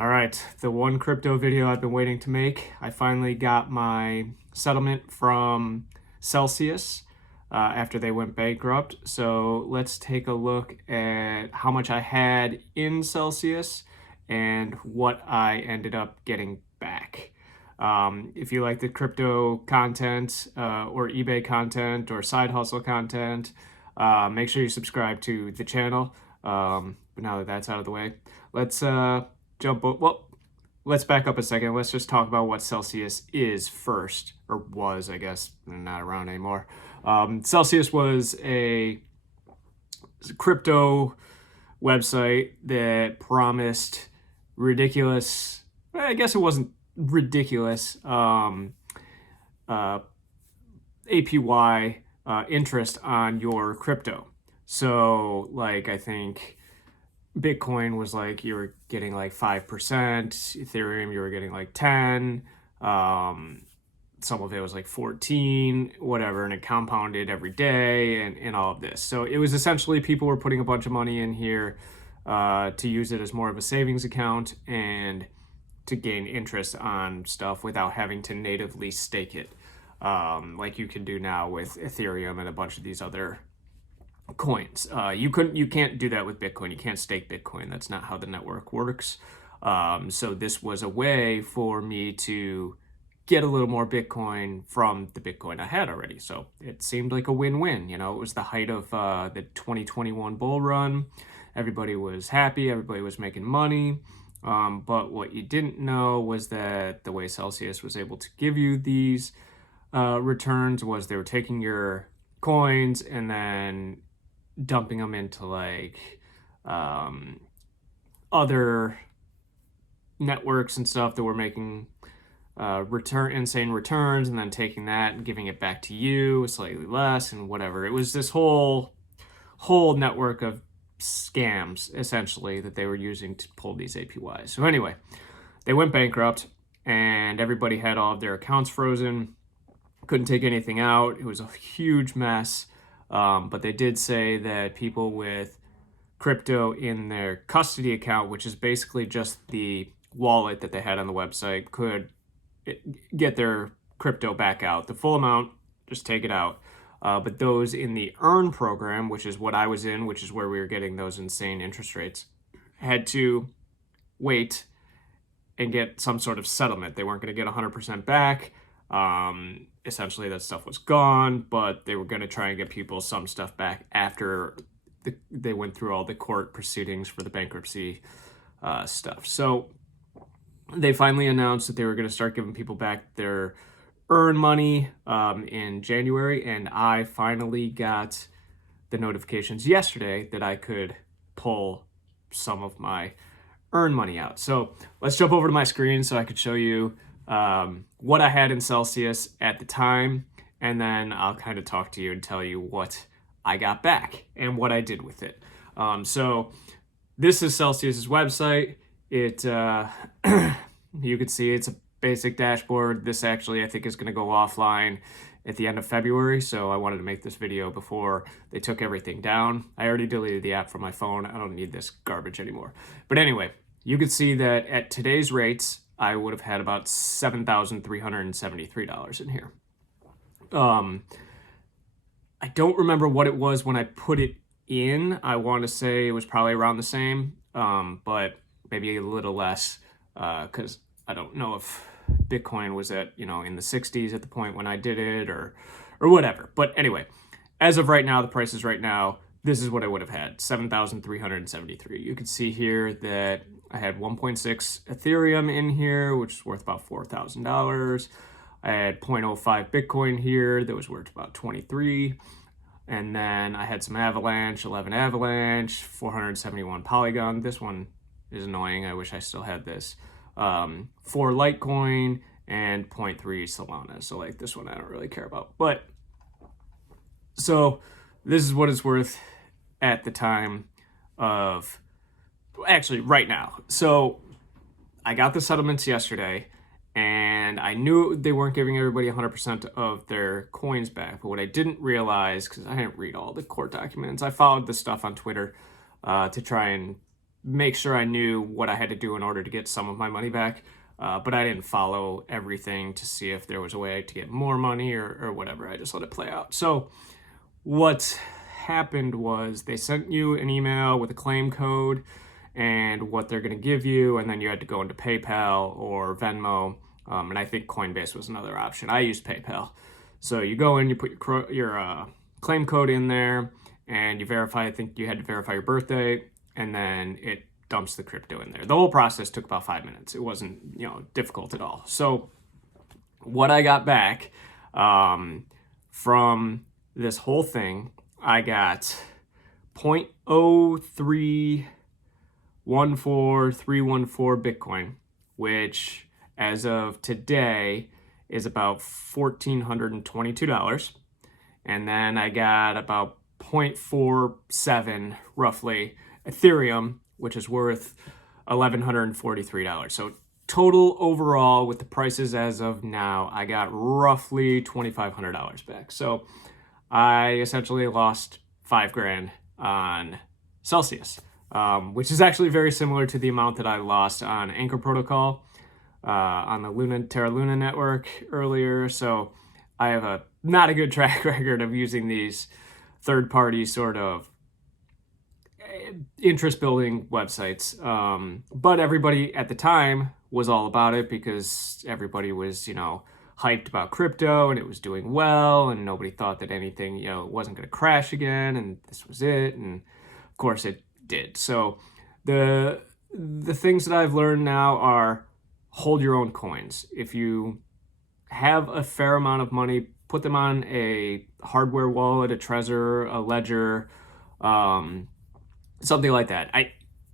All right, the one crypto video I've been waiting to make. I finally got my settlement from Celsius after they went bankrupt. So let's take a look at how much I had in Celsius and what I ended up getting back. If you like the crypto content or eBay content or side hustle content, make sure you subscribe to the channel. But now that that's out of the way, let's let's back up a second. Let's just talk about what Celsius is first, or was, I guess. They're not around anymore. Celsius was a crypto website that promised ridiculous, I guess it wasn't ridiculous, APY interest on your crypto. So, like, I think Bitcoin was like you were getting like 5%, Ethereum you were getting like 10, some of it was like 14, whatever, and it compounded every day and all of this. So it was essentially people were putting a bunch of money in here to use it as more of a savings account and to gain interest on stuff without having to natively stake it, like you can do now with Ethereum and a bunch of these other coins. You can't do that with Bitcoin. You can't stake Bitcoin. That's not how the network works. So this was a way for me to get a little more Bitcoin from the Bitcoin I had already. So it seemed like a win-win. You know, it was the height of the 2021 bull run. Everybody was happy. Everybody was making money. But what you didn't know was that the way Celsius was able to give you these returns was they were taking your coins and then dumping them into like other networks and stuff that were making insane returns, and then taking that and giving it back to you slightly less and whatever. It was this whole network of scams essentially that they were using to pull these APYs. So anyway, they went bankrupt and everybody had all of their accounts frozen, couldn't take anything out. It was a huge mess. But they did say that people with crypto in their custody account, which is basically just the wallet that they had on the website, could get their crypto back out. The full amount, just take it out. But those in the Earn program, which is what I was in, which is where we were getting those insane interest rates, had to wait and get some sort of settlement. They weren't going to get 100% back. Essentially that stuff was gone, but they were going to try and get people some stuff back after they went through all the court proceedings for the bankruptcy stuff. So they finally announced that they were going to start giving people back their Earn money in January, and I finally got the notifications yesterday that I could pull some of my Earn money out. So let's jump over to my screen so I could show you what I had in Celsius at the time, and then I'll kind of talk to you and tell you what I got back and what I did with it. So this is Celsius's website. It you can see it's a basic dashboard. This actually I think is going to go offline at the end of February, so I wanted to make this video before they took everything down. I already deleted the app from my phone. I don't need this garbage anymore. But anyway, you can see that at today's rates I would have had about $7,373 in here. I don't remember what it was when I put it in. I want to say it was probably around the same, but maybe a little less, because I don't know if Bitcoin was at, in the 60s at the point when I did it or whatever. But anyway, as of right now, the prices right now, this is what I would have had, 7,373. You can see here that I had 1.6 Ethereum in here, which is worth about $4,000. I had 0.05 Bitcoin here that was worth about 23. And then I had some Avalanche, 11 Avalanche, 471 Polygon. This one is annoying. I wish I still had this. 4 Litecoin and 0.3 Solana. So like this one I don't really care about. But so this is what it's worth at the time of, actually right now. So I got the settlements yesterday and I knew they weren't giving everybody 100% of their coins back. But what I didn't realize, because I didn't read all the court documents, I followed the stuff on Twitter to try and make sure I knew what I had to do in order to get some of my money back. But I didn't follow everything to see if there was a way to get more money or whatever. I just let it play out. So what happened was they sent you an email with a claim code and what they're going to give you, and then you had to go into PayPal or Venmo, and I think Coinbase was another option. I used PayPal. So you go in, you put your claim code in there, and you verify. I think you had to verify your birthday, and then it dumps the crypto in there. The whole process took about 5 minutes. It wasn't, difficult at all. So what I got back from this whole thing, I got 0.0314314 Bitcoin, which as of today is about $1,422. And then I got about 0.47 roughly Ethereum, which is worth $1,143. So total overall with the prices as of now, I got roughly $2,500 back. So I essentially lost $5,000 on Celsius, which is actually very similar to the amount that I lost on Anchor Protocol on the Terra Luna network earlier. So I have not a good track record of using these third-party sort of interest-building websites. But everybody at the time was all about it because everybody was, hyped about crypto and it was doing well and nobody thought that anything, wasn't going to crash again and this was it. And of course it did. So the things that I've learned now are hold your own coins. If you have a fair amount of money, put them on a hardware wallet, a Trezor, a Ledger, something like that.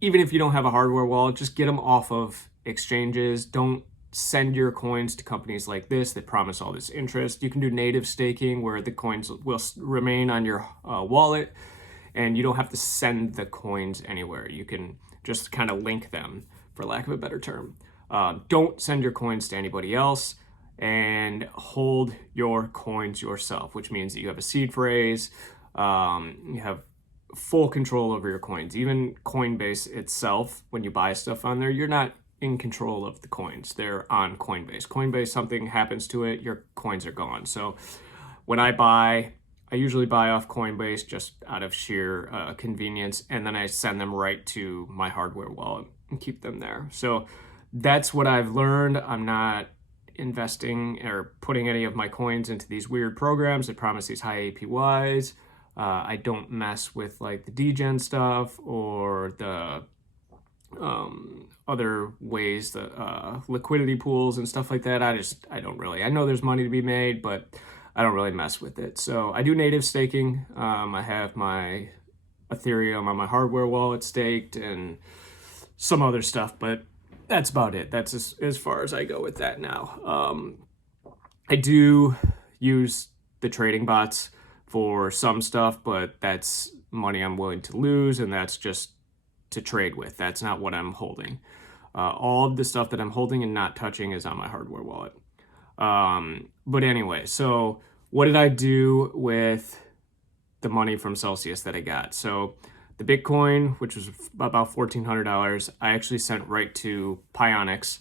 Even if you don't have a hardware wallet, just get them off of exchanges. Don't send your coins to companies like this that promise all this interest. You can do native staking where the coins will remain on your wallet and you don't have to send the coins anywhere. You can just kind of link them, for lack of a better term. Don't send your coins to anybody else and hold your coins yourself, which means that you have a seed phrase, you have full control over your coins. Even Coinbase itself, when you buy stuff on there, you're not in control of the coins. They're on Coinbase. Coinbase, something happens to it, your coins are gone. So when I usually buy off Coinbase just out of sheer convenience, and then I send them right to my hardware wallet and keep them there. So that's what I've learned. I'm not investing or putting any of my coins into these weird programs that promise these high APYs. I don't mess with like the degen stuff or the other ways, the liquidity pools and stuff like that. I know there's money to be made, but I don't really mess with it. So I do native staking. I have my Ethereum on my hardware wallet staked and some other stuff, but that's about it. That's as far as I go with that now. I do use the trading bots for some stuff, but that's money I'm willing to lose, and that's just to trade with. That's not what I'm holding. All of the stuff that I'm holding and not touching is on my hardware wallet. But anyway, so what did I do with the money from Celsius that I got? So the Bitcoin, which was about $1,400, I actually sent right to Pionix,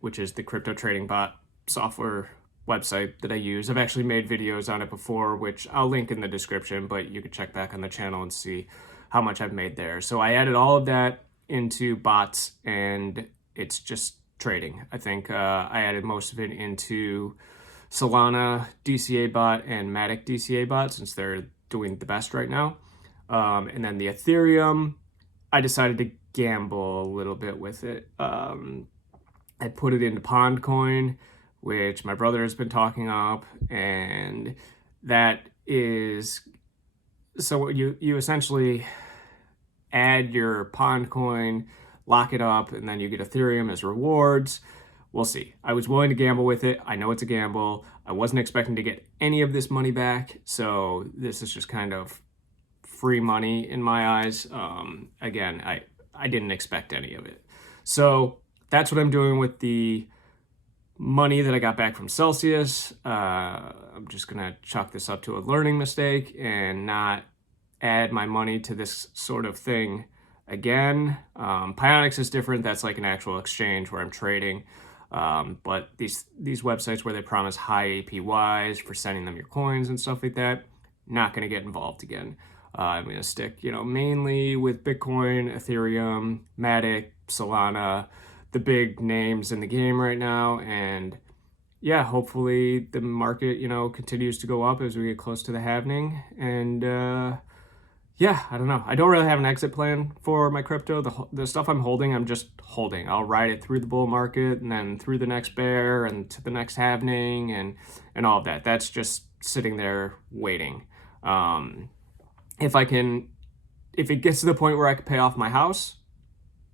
which is the crypto trading bot software website that I use. I've actually made videos on it before, which I'll link in the description, but you can check back on the channel and see how much I've made there. So I added all of that into bots and it's just trading. I think I added most of it into Solana DCA bot and Matic DCA bot since they're doing the best right now. And then the Ethereum, I decided to gamble a little bit with it. I put it into Pondcoin, which my brother has been talking up, and that is, so you essentially add your Pondcoin, lock it up, and then you get Ethereum as rewards. We'll see. I was willing to gamble with it. I know it's a gamble. I wasn't expecting to get any of this money back, so this is just kind of free money in my eyes. Again, I didn't expect any of it. So that's what I'm doing with the money that I got back from Celsius. I'm just gonna chalk this up to a learning mistake and not add my money to this sort of thing again. Pionix is different. That's like an actual exchange where I'm trading. But these websites where they promise high APYs for sending them your coins and stuff like that, not going to get involved again. I'm going to stick, mainly with Bitcoin, Ethereum, Matic, Solana, the big names in the game right now. And yeah, hopefully the market, continues to go up as we get close to the halving. And yeah, I don't know. I don't really have an exit plan for my crypto. The stuff I'm holding, I'm just holding. I'll ride it through the bull market and then through the next bear and to the next halving and all of that. That's just sitting there waiting. If it gets to the point where I can pay off my house,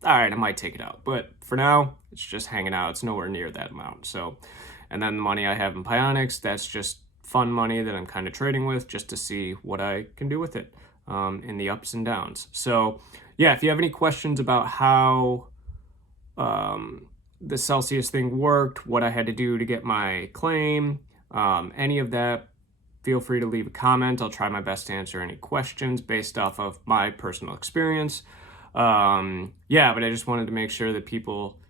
all right, I might take it out. But for now, it's just hanging out. It's nowhere near that amount. So, and then the money I have in Pionix, that's just fun money that I'm kind of trading with just to see what I can do with it in the ups and downs. So, yeah, if you have any questions about how the Celsius thing worked, what I had to do to get my claim, any of that, feel free to leave a comment. I'll try my best to answer any questions based off of my personal experience. Yeah, but I just wanted to make sure that people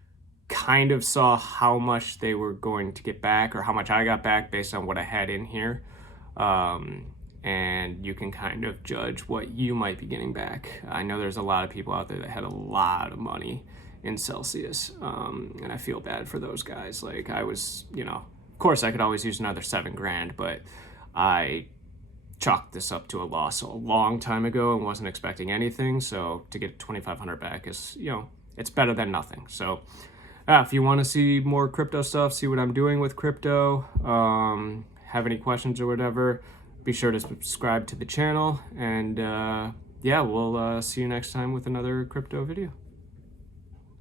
kind of saw how much they were going to get back or how much I got back based on what I had in here. And you can kind of judge what you might be getting back. I know there's a lot of people out there that had a lot of money in Celsius, and I feel bad for those guys. Like I was, of course I could always use another $7,000, but I chalked this up to a loss a long time ago and wasn't expecting anything. So to get 2,500 back is, it's better than nothing. So if you want to see more crypto stuff, see what I'm doing with crypto, have any questions or whatever, be sure to subscribe to the channel. And yeah, we'll see you next time with another crypto video.